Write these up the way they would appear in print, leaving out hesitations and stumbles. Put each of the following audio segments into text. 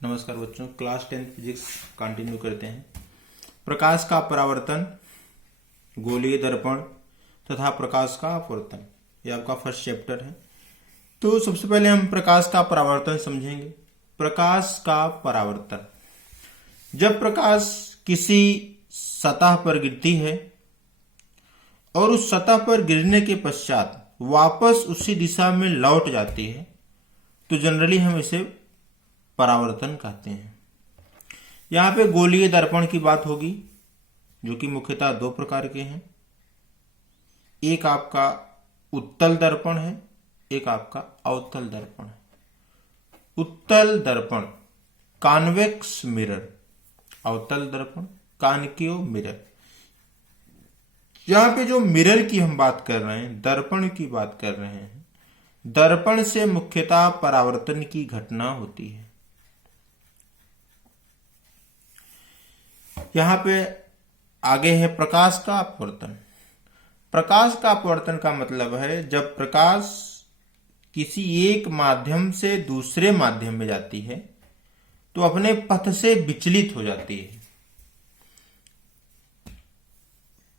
नमस्कार बच्चों, class 10 physics continue करते हैं। प्रकाश का परावर्तन, गोलीय दर्पण तथा प्रकाश का अपवर्तन, ये आपका फर्स्ट चैप्टर है। तो सबसे पहले हम प्रकाश का परावर्तन समझेंगे। प्रकाश का परावर्तन, जब प्रकाश किसी सतह पर गिरती है और उस सतह पर गिरने के पश्चात वापस उसी दिशा में लौट जाती है तो जनरली हम इसे परावर्तन कहते हैं। यहाँ पे गोलीय दर्पण की बात होगी, जो कि मुख्यतः दो प्रकार के हैं। एक आपका उत्तल दर्पण है, एक आपका अवतल दर्पण है। उत्तल दर्पण कॉन्वेक्स मिरर, अवतल दर्पण कॉनकेव मिरर। यहाँ पे जो मिरर की हम बात कर रहे हैं, दर्पण की बात कर रहे हैं, दर्पण से मुख्यतः परावर्तन की घटना होती है। यहाँ पे आगे है प्रकाश का अपवर्तन। प्रकाश का अपवर्तन का मतलब है जब प्रकाश किसी एक माध्यम से दूसरे माध्यम में जाती है तो अपने पथ से विचलित हो जाती है।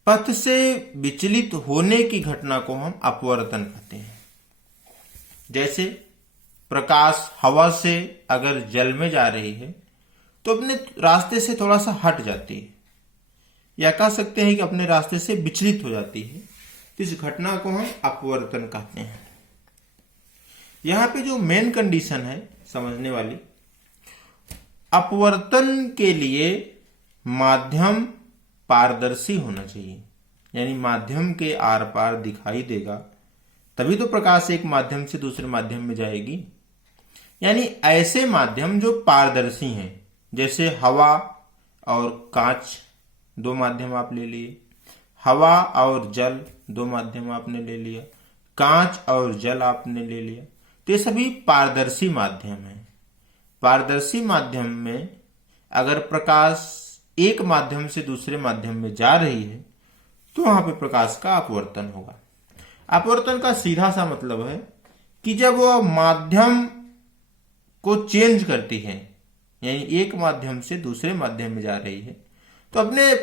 पथ से विचलित होने की घटना को हम अपवर्तन कहते हैं। जैसे प्रकाश हवा से अगर जल में जा रही है तो अपने रास्ते से थोड़ा सा हट जाती है, या कह सकते हैं कि अपने रास्ते से विचलित हो जाती है। तो इस घटना को हम अपवर्तन कहते हैं। यहां पे जो मेन कंडीशन है समझने वाली, अपवर्तन के लिए माध्यम पारदर्शी होना चाहिए, यानी माध्यम के आर पार दिखाई देगा, तभी तो प्रकाश एक माध्यम से दूसरे माध्यम में जाएगी। यानी ऐसे माध्यम जो पारदर्शी हैं, जैसे हवा और कांच दो माध्यम आप ले लिए, हवा और जल दो माध्यम आपने ले लिया, कांच और जल आपने ले लिया, तो ये सभी पारदर्शी माध्यम हैं। पारदर्शी माध्यम में अगर प्रकाश एक माध्यम से दूसरे माध्यम में जा रही है तो वहां पे प्रकाश का अपवर्तन होगा। अपवर्तन का सीधा सा मतलब है कि जब वह माध्यम को चेंज करती है, यानी एक माध्यम से दूसरे माध्यम में जा रही है, तो अपने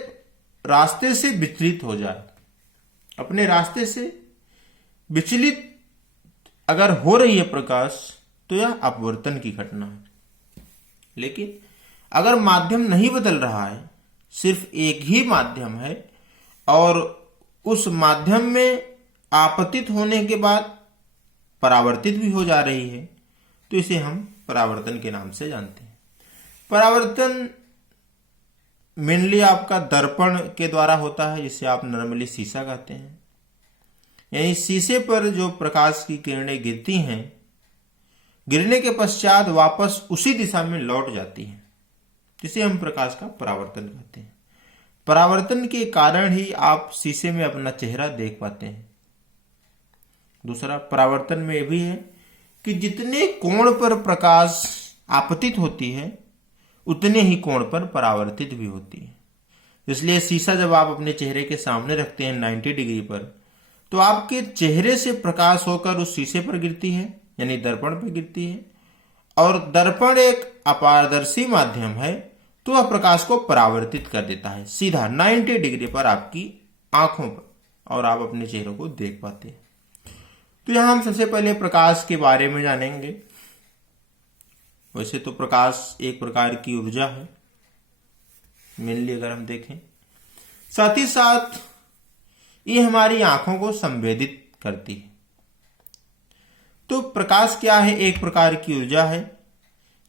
रास्ते से विचलित हो जाए। अपने रास्ते से विचलित अगर हो रही है प्रकाश, तो यह अपवर्तन की घटना है। लेकिन अगर माध्यम नहीं बदल रहा है, सिर्फ एक ही माध्यम है और उस माध्यम में आपतित होने के बाद परावर्तित भी हो जा रही है, तो इसे हम परावर्तन के नाम से जानते हैं। परावर्तन मेनली आपका दर्पण के द्वारा होता है, जिसे आप नॉर्मली शीशा कहते हैं। यानी शीशे पर जो प्रकाश की किरणें गिरती हैं, गिरने के पश्चात वापस उसी दिशा में लौट जाती हैं, जिसे हम प्रकाश का परावर्तन कहते हैं। परावर्तन के कारण ही आप शीशे में अपना चेहरा देख पाते हैं। दूसरा, परावर्तन में यह भी है कि जितने कोण पर प्रकाश आपतित होती है उतने ही कोण पर परावर्तित भी होती है। इसलिए शीशा जब आप अपने चेहरे के सामने रखते हैं 90 डिग्री पर, तो आपके चेहरे से प्रकाश होकर उस शीशे पर गिरती है, यानी दर्पण पर गिरती है, और दर्पण एक अपारदर्शी माध्यम है तो वह प्रकाश को परावर्तित कर देता है सीधा 90 डिग्री पर आपकी आंखों पर, और आप अपने चेहरे को देख पाते हैं। तो यहां हम सबसे पहले प्रकाश के बारे में जानेंगे। वैसे तो प्रकाश एक प्रकार की ऊर्जा है मेनली अगर हम देखें, साथ ही साथ ये हमारी आंखों को संवेदित करती है। तो प्रकाश क्या है? एक प्रकार की ऊर्जा है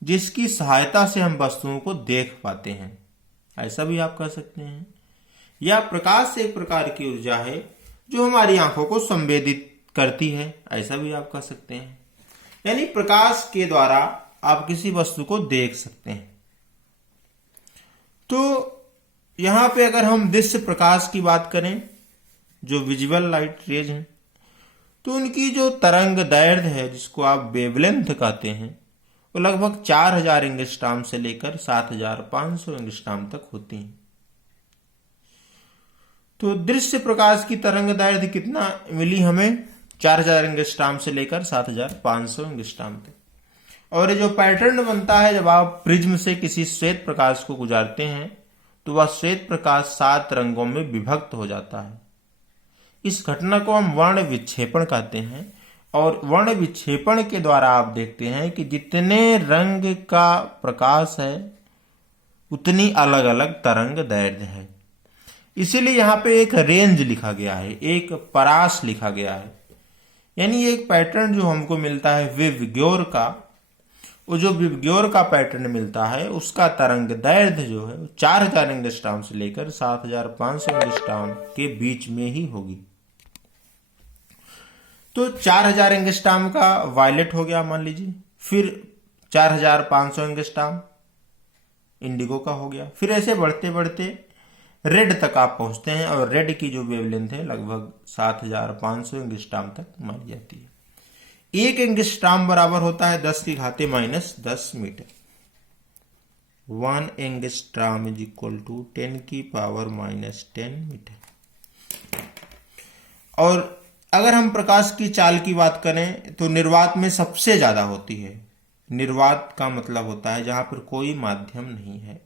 जिसकी सहायता से हम वस्तुओं को देख पाते हैं, ऐसा भी आप कह सकते हैं। या प्रकाश एक प्रकार की ऊर्जा है जो हमारी आंखों को संवेदित करती है, ऐसा भी आप कह सकते हैं। यानी प्रकाश के द्वारा आप किसी वस्तु को देख सकते हैं। तो यहां पे अगर हम दृश्य प्रकाश की बात करें, जो विजुअल लाइट रेज हैं, तो उनकी जो तरंग दैर्ध्य है, जिसको आप वेवलेंथ कहते हैं, वो लगभग 4000 एंगस्ट्रॉम से लेकर 7500 एंगस्ट्रॉम तक होती हैं। तो दृश्य प्रकाश की तरंग दैर्ध्य कितना मिली हमें? 4000 एंगस्ट्रॉम से लेकर 7500 एंगस्ट्रॉम तक। और ये जो पैटर्न बनता है जब आप प्रिज्म से किसी श्वेत प्रकाश को गुजारते हैं तो वह श्वेत प्रकाश 7 रंगों में विभक्त हो जाता है। इस घटना को हम वर्ण विक्षेपण कहते हैं और वर्ण विक्षेपण के द्वारा आप देखते हैं कि जितने रंग का प्रकाश है उतनी अलग अलग तरंग दैर्ध्य है। इसीलिए यहाँ पे एक रेंज लिखा गया है, एक परास लिखा गया है। यानी एक पैटर्न जो हमको मिलता है विबग्योर का, वो जो विबग्योर का पैटर्न मिलता है उसका तरंग दैर्ध्य जो है 4000 एंगस्ट्रॉम से लेकर 7500 एंगस्ट्रॉम के बीच में ही होगी। तो 4000 एंगस्ट्रॉम का वायलेट हो गया मान लीजिए, फिर 4500 एंगस्ट्रॉम इंडिगो का हो गया, फिर ऐसे बढ़ते बढ़ते रेड तक आप पहुंचते हैं और रेड की जो वेवलेंथ है लगभग 7500 एंगस्ट्रॉम तक मानी जाती है। 1 एंगस्ट्रॉम बराबर होता है 10⁻⁻10 metre. 1 angstrom is equal to 10⁻⁻10 metre. और अगर हम प्रकाश की चाल की बात करें तो निर्वात में सबसे ज्यादा होती है। निर्वात का मतलब होता है जहां पर कोई माध्यम नहीं है।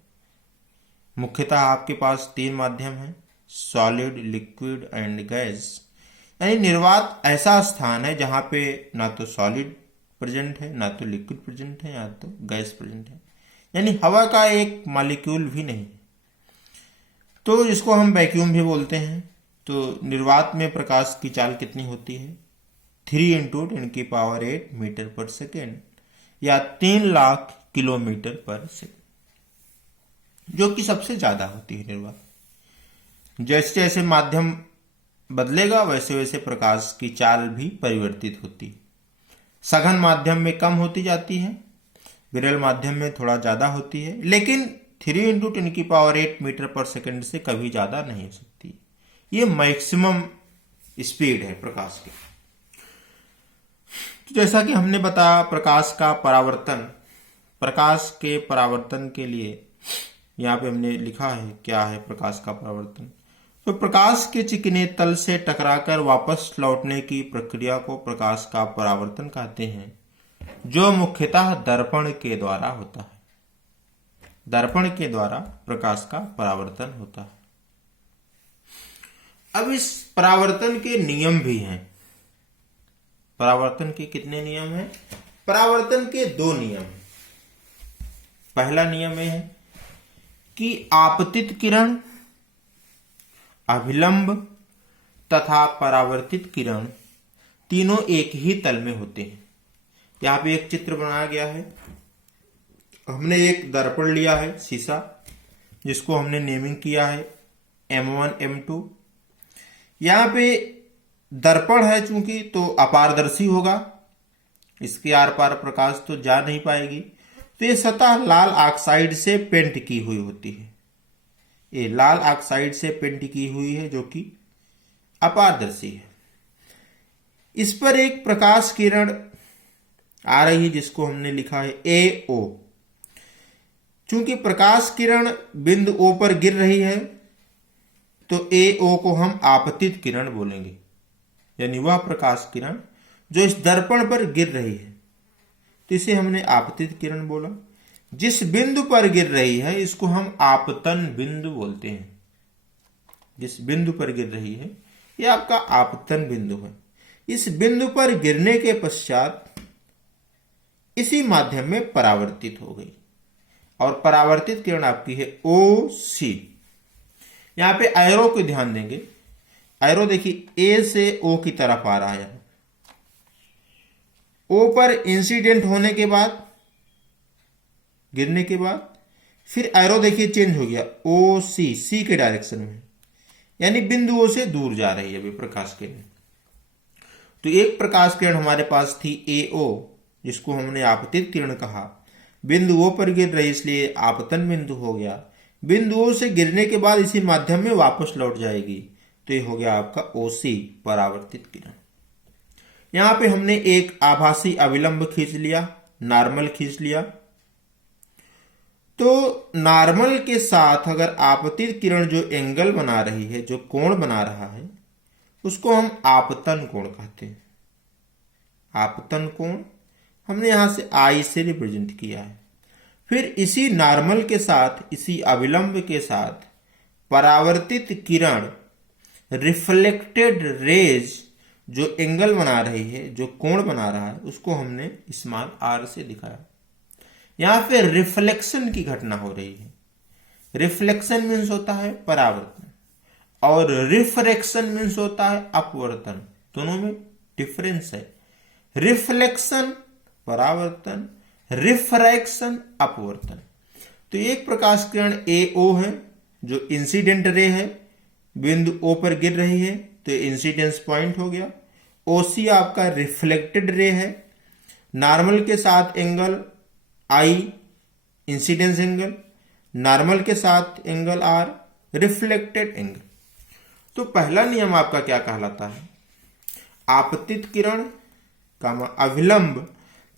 मुख्यतः आपके पास 3 माध्यम हैं, सॉलिड, लिक्विड एंड गैस। यानी निर्वात ऐसा स्थान है जहां पे ना तो सॉलिड प्रेजेंट है, ना तो लिक्विड प्रेजेंट है, या तो गैस प्रेजेंट है। यानी हवा का एक मॉलिक्यूल भी नहीं, तो इसको हम वैक्यूम भी बोलते हैं। तो निर्वात में प्रकाश की चाल कितनी होती है? 3 × 10⁸ मीटर पर सेकेंड या 3 लाख किलोमीटर पर सेकेंड, जो कि सबसे ज्यादा होती है निर्वात। जैसे जैसे माध्यम बदलेगा वैसे वैसे प्रकाश की चाल भी परिवर्तित होती है। सघन माध्यम में कम होती जाती है, विरल माध्यम में थोड़ा ज्यादा होती है, लेकिन 3 × 10⁸ मीटर पर सेकेंड से कभी ज्यादा नहीं हो सकती। ये मैक्सिमम स्पीड है प्रकाश की। तो जैसा कि हमने बताया प्रकाश का परावर्तन, प्रकाश के परावर्तन के लिए यहाँ पे हमने लिखा है क्या है प्रकाश का परावर्तन। तो प्रकाश के चिकने तल से टकराकर वापस लौटने की प्रक्रिया को प्रकाश का परावर्तन कहते हैं, जो मुख्यतः दर्पण के द्वारा होता है। दर्पण के द्वारा प्रकाश का परावर्तन होता है। अब इस परावर्तन के नियम भी हैं। परावर्तन के कितने नियम हैं? परावर्तन के 2 नियम हैं। पहला नियम यह है कि आपतित किरण, अभिलंब तथा परावर्तित किरण तीनों एक ही तल में होते हैं। यहां पे एक चित्र बनाया गया है। हमने एक दर्पण लिया है शीशा, जिसको हमने नेमिंग किया है M1 M2। यहां पे दर्पण है चूंकि तो अपारदर्शी होगा, इसके आर पार प्रकाश तो जा नहीं पाएगी। तो ये सतह लाल ऑक्साइड से पेंट की हुई होती है। ये लाल ऑक्साइड से पेंट की हुई है जो कि अपारदर्शी है। इस पर एक प्रकाश किरण आ रही है जिसको हमने लिखा है AO। चूंकि प्रकाश किरण बिंदु O पर गिर रही है तो AO को हम आपतित किरण बोलेंगे, यानी वह प्रकाश किरण जो इस दर्पण पर गिर रही है, तो इसे हमने आपतित किरण बोला। जिस बिंदु पर गिर रही है इसको हम आपतन बिंदु बोलते हैं। जिस बिंदु पर गिर रही है यह आपका आपतन बिंदु है। इस बिंदु पर गिरने के पश्चात इसी माध्यम में परावर्तित हो गई और परावर्तित किरण आपकी है OC। यहां पे एरो को ध्यान देंगे। एरो देखिए A से O की तरफ आ रहा है। O पर इंसिडेंट होने के बाद, गिरने के बाद, फिर एरो देखिए चेंज हो गया OC, C के डायरेक्शन में, यानी बिंदु O से दूर जा रही है अभी प्रकाश किरण। तो एक प्रकाश किरण हमारे पास थी AO, जिसको हमने आपतित किरण कहा। बिंदु O पर गिर रही इसलिए आपतन बिंदु हो गया। बिंदु O से गिरने के बाद इसी माध्यम में वापस लौट जाएगी, तो ये हो गया आपका OC, परावर्तित किरण। यहां पे हमने एक आभासी अविलंब खींच लिया, नॉर्मल खींच लिया। तो नॉर्मल के साथ अगर आपतित किरण जो एंगल बना रही है, जो कोण बना रहा है, उसको हम आपतन कोण कहते हैं। आपतन कोण हमने यहां से आई से रिप्रेजेंट किया है। फिर इसी नॉर्मल के साथ, इसी अविलंब के साथ परावर्तित किरण, रिफ्लेक्टेड रेज जो एंगल बना रही है, जो कोण बना रहा है, उसको हमने स्मॉल आर से दिखाया। यहां पे रिफ्लेक्शन की घटना हो रही है। रिफ्लेक्शन मीन्स होता है परावर्तन और रिफ्रैक्शन मीन्स होता है अपवर्तन। दोनों में डिफरेंस है। रिफ्लेक्शन परावर्तन, रिफ्रैक्शन अपवर्तन। तो एक प्रकाश किरण AO है जो इंसिडेंट रे है, बिंदु O पर गिर रही है तो इंसिडेंस पॉइंट हो गया। OC आपका रिफ्लेक्टेड रे है, नॉर्मल के साथ angle I incidence angle, normal के साथ एंगल R रिफ्लेक्टेड एंगल। तो पहला नियम आपका क्या कहलाता है? आपतित किरण, अविलंब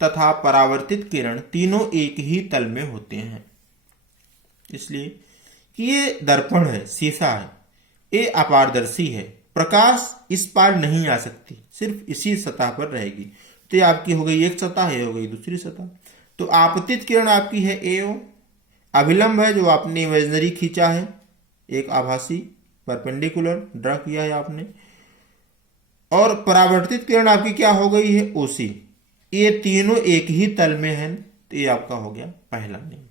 तथा परावर्तित किरण तीनों एक ही तल में होते हैं। इसलिए कि ये दर्पण है, शीशा है, ये अपारदर्शी है, प्रकाश इस पार नहीं आ सकती, सिर्फ इसी सतह पर रहेगी। तो ये आपकी हो गई एक सतह, ये हो गई दूसरी सतह। तो आपतित किरण आपकी है AO, अविलंब है जो आपने इमेजिनरी खींचा है, एक आभासी परपेंडिकुलर ड्रा किया है आपने, और परावर्तित किरण आपकी क्या हो गई है OC। ये तीनों एक ही तल में है, तो ये आपका हो गया पहला नियम।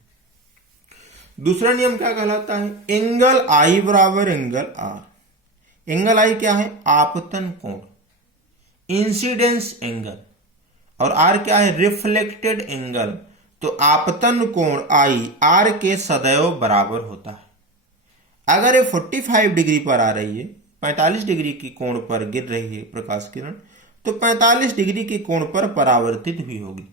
दूसरा नियम क्या कहलाता है? एंगल I बराबर एंगल R। एंगल I क्या है? आपतन कोण, इंसिडेंस एंगल, और R क्या है? Reflected angle. तो आपतन कोण I R के सदैव बराबर होता है। अगर ये 45 डिग्री पर आ रही है, 45 डिग्री की कोण पर गिर रही है प्रकाश किरण, तो 45 डिग्री के कोण पर परावर्तित भी होगी।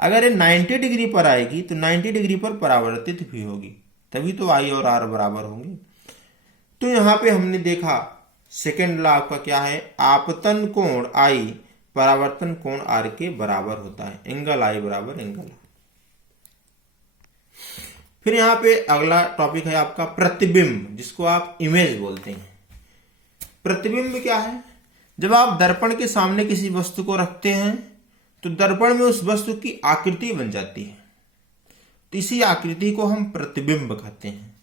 अगर ये 90 डिग्री पर आएगी तो 90 डिग्री पर परावर्तित भी होगी, तभी तो I और R बराबर होंगे। तो यहां पे हमने देखा सेकेंड लॉ आपका क्या है? आपतन कोण I परावर्तन कोण R के बराबर होता है। एंगल I बराबर एंगल R। फिर यहां पे अगला टॉपिक है आपका प्रतिबिंब, जिसको आप इमेज बोलते हैं। प्रतिबिंब क्या है? जब आप दर्पण के सामने किसी वस्तु को रखते हैं तो दर्पण में उस वस्तु की आकृति बन जाती है, तो इसी आकृति को हम प्रतिबिंब कहते हैं।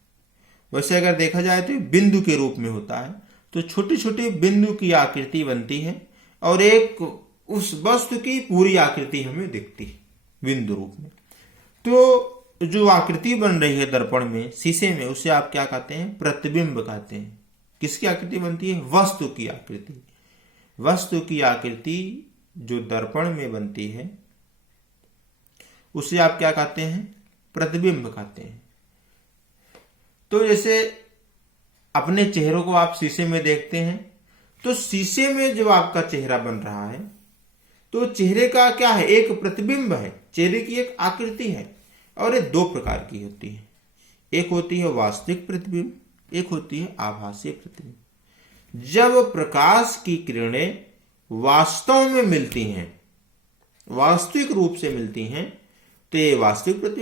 वैसे अगर देखा जाए तो बिंदु के रूप में होता है, तो छोटी छोटी बिंदु की आकृति बनती है और एक उस वस्तु की पूरी आकृति हमें दिखती है बिंदु रूप में। तो जो आकृति बन रही है दर्पण में, शीशे में, उसे आप क्या कहते हैं? प्रतिबिंब कहते हैं। किसकी आकृति बनती है? वस्तु की आकृति। वस्तु की आकृति जो दर्पण में बनती है उसे आप क्या कहते हैं? प्रतिबिंब कहते हैं। तो जैसे अपने चेहरों को आप शीशे में देखते हैं, तो शीशे में जो आपका चेहरा बन रहा है, तो चेहरे का क्या है? एक प्रतिबिंब है, चेहरे की एक आकृति है, और ये दो प्रकार की होती है। एक होती है वास्तविक प्रतिबिंब, एक होती है आभासी प्रतिबिंब। जब प्रकाश की किरणें वास्तव में मिलती हैं, वास्तविक रूप से मिलती हैं, तो ये वास्तविक प्रतिबिंब